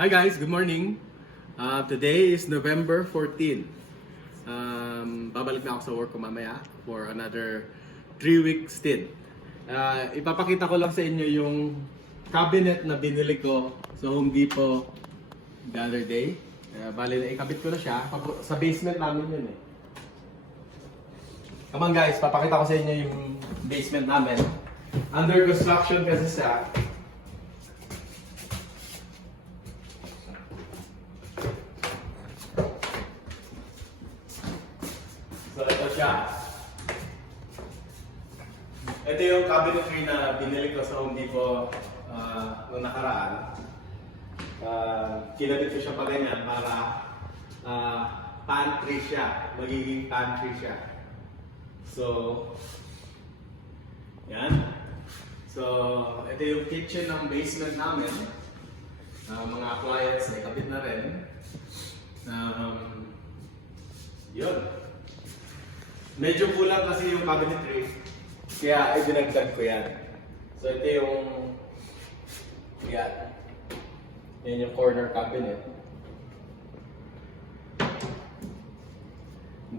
Hi guys, good morning. Today is November 14. Babalik na ako sa work ko mamaya for another 3-week stint. Ipapakita ko lang sa inyo yung cabinet na binili ko sa Home Depot the other day. Bali na ikabit ko na siya. Sa basement namin yun eh. Come on guys, papakita ko sa inyo yung basement namin. Under construction kasi siya. So ito siya. Ito yung cabinetry na binili ko sa Home Depot noong nakaraan. Kinabit ko siya pa ganyan para pantry siya. Magiging pantry siya. So, yan. So, ito yung kitchen ng basement namin. Mga appliances na ikabit na rin. Yun. Medyo kulang kasi yung cabinetry. Kaya dinagdag ko yan. So, ito yung yan. Yan yung corner cabinet.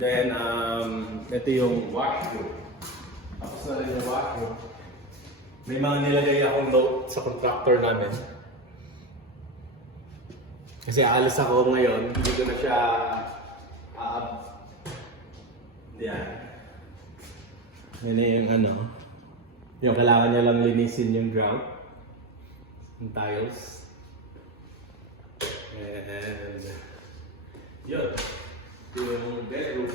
Then, ito yung washroom. Tapos na rin yung washroom. May mga nilagay akong note sa contractor namin. Kasi aalis ako ngayon, hindi ko na siya yan. Yan na yung yung kailangan niya lang linisin yung grout. Yung tiles. And yun. Yung bedroom.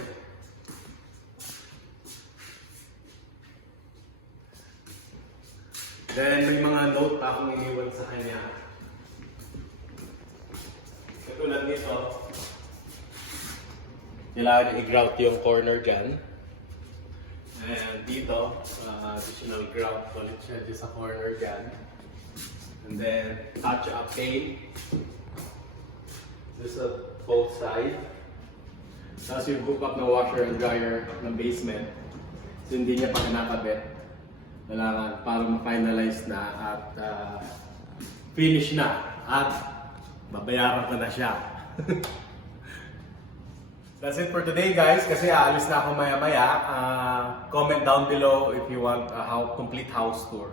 Then may mga note pa akong iniwan sa kanya. Katulad nito, kailangan i-grout yung corner dyan. And dito, additional grout ulit siya dyan sa corner dyan. And then touch up paint. This is both sides. Tapos yung hook up na washer and dryer ng basement. So hindi niya pa kinakabit. Kailangan para ma-finalize na at finish na. At babayaran ko na siya. That's it for today guys. Kasi aalis na ako maya-maya. Comment down below if you want a complete house tour.